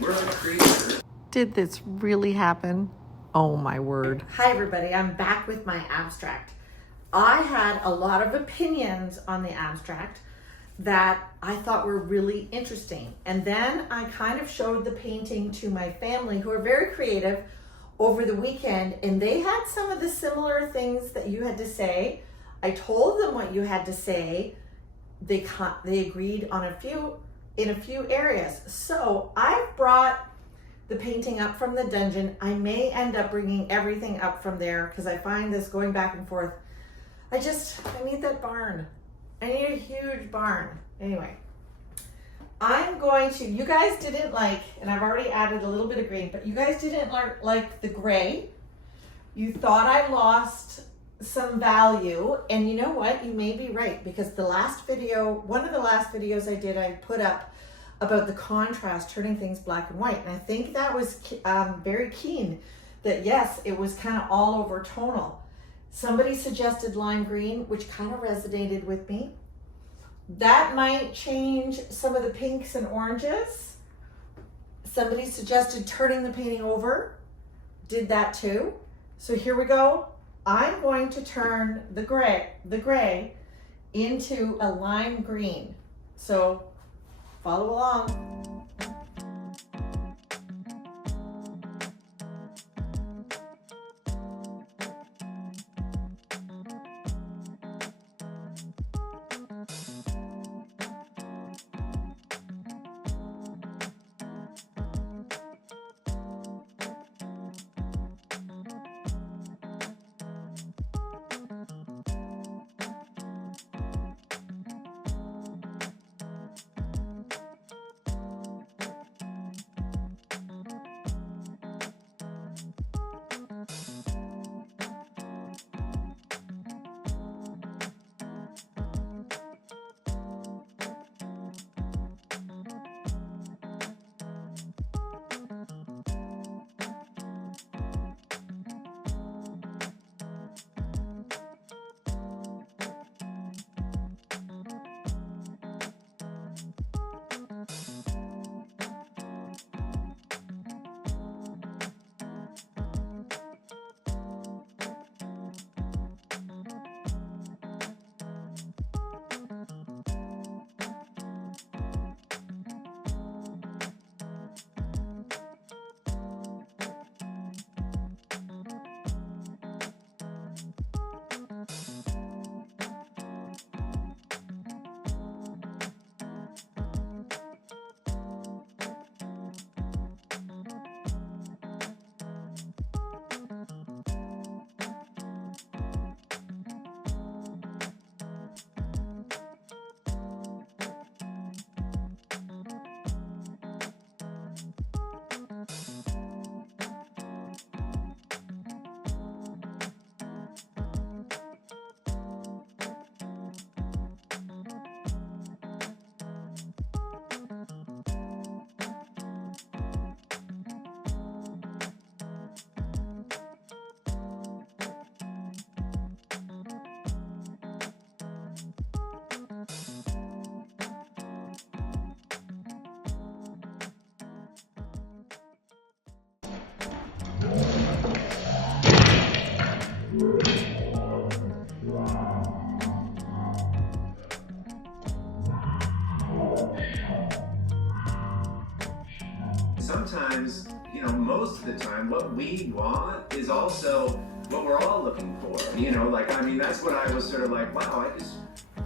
We're the creator. Did this really happen? Oh my word. Hi everybody, I'm back with my abstract. I had a lot of opinions on the abstract that I thought were really interesting. And then I kind of showed the painting to my family, who are very creative, over the weekend, and they had some of the similar things that you had to say. I told them what you had to say. They agreed on in a few areas. So I've brought the painting up from the dungeon. I may end up bringing everything up from there because I find this going back and forth. I need that barn. I need a huge barn. Anyway, I'm going to, you guys didn't like, and I've already added a little bit of green, but you guys didn't like the gray. You thought I lost some value, and you know what? You may be right, because the last video, one of the last videos I did, I put up about the contrast, turning things black and white. And I think that was very keen, that yes, it was kind of all over tonal. Somebody suggested lime green, which kind of resonated with me. That might change some of the pinks and oranges. Somebody suggested turning the painting over. Did that too. So here we go. I'm going to turn the gray into a lime green. So follow along. Sometimes, most of the time, what we want is also what we're all looking for. That's what I was sort of like, wow,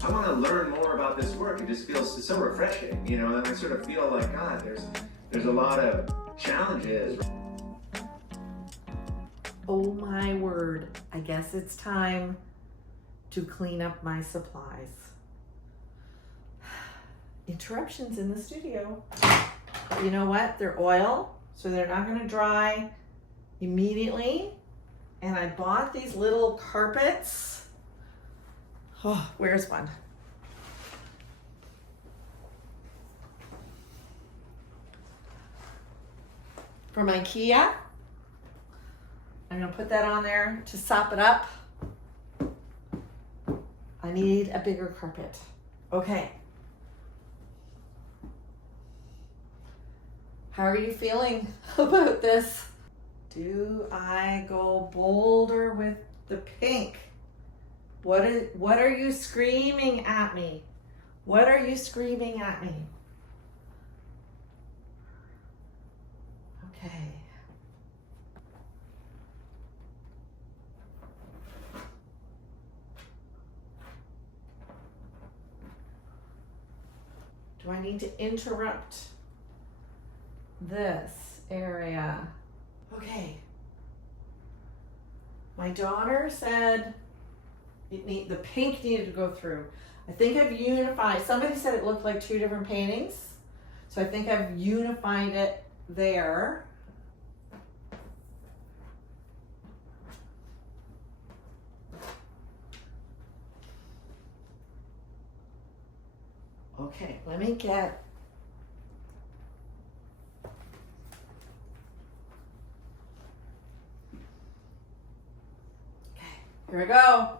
I want to learn more about this work. It just feels so refreshing, and I sort of feel like, God, there's a lot of challenges. Oh my word, I guess it's time to clean up my supplies. Interruptions in the studio. But you know what? They're oil, so they're not going to dry immediately. And I bought these little carpets. Oh, where's one? From IKEA. I'm going to put that on there to sop it up. I need a bigger carpet. Okay. How are you feeling about this? Do I go bolder with the pink? What are you screaming at me? What are you screaming at me? Okay. Do I need to interrupt this area? Okay. My daughter said the pink needed to go through. I think I've unified. Somebody said it looked like two different paintings. So I think I've unified it there. Okay, let me get here we go.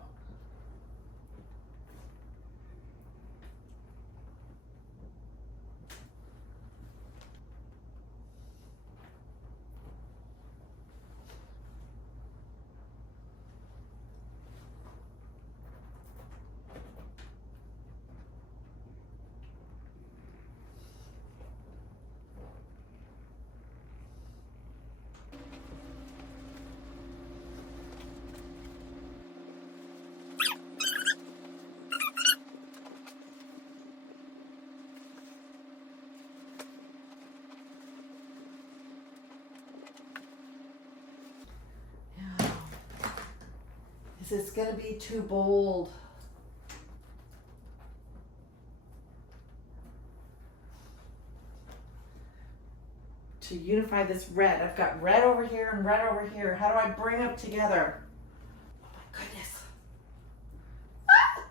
Is this gonna be too bold? To unify this red, I've got red over here and red over here. How do I bring them together? Oh my goodness. Ah!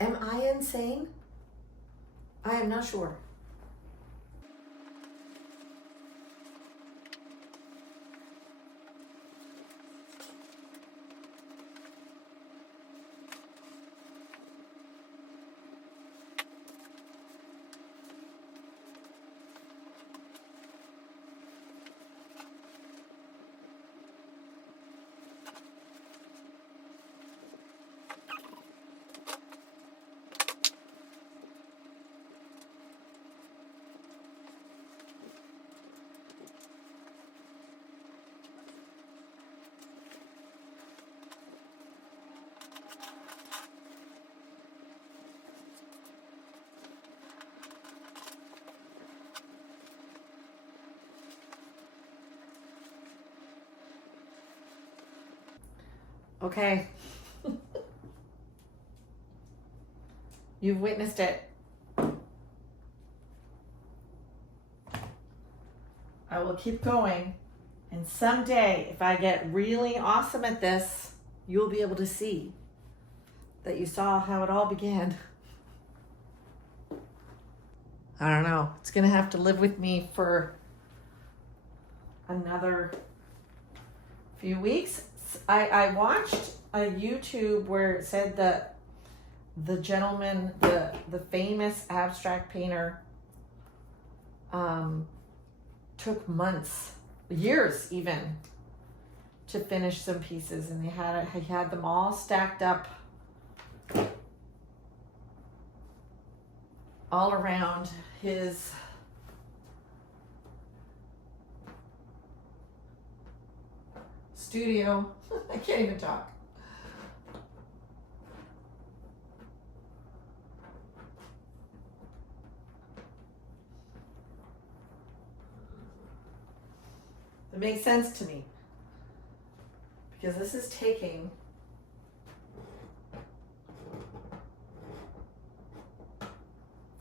Am I insane? I am not sure. Okay. You've witnessed it. I will keep going. And someday, if I get really awesome at this, you'll be able to see that you saw how it all began. I don't know. It's going to have to live with me for another few weeks. I watched a YouTube where it said that the gentleman, the famous abstract painter, took months, years even, to finish some pieces, and he had them all stacked up all around his studio. I can't even talk. It makes sense to me because this is taking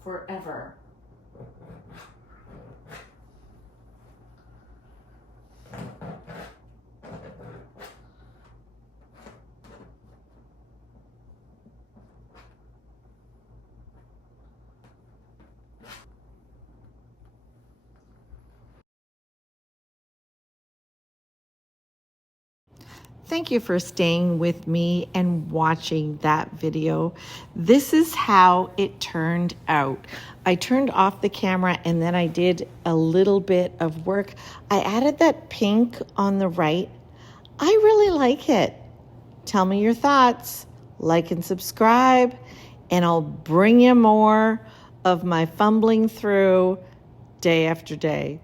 forever. Thank you for staying with me and watching that video. This is how it turned out. I turned off the camera and then I did a little bit of work. I added that pink on the right. I really like it. Tell me your thoughts. Like and subscribe, and I'll bring you more of my fumbling through day after day.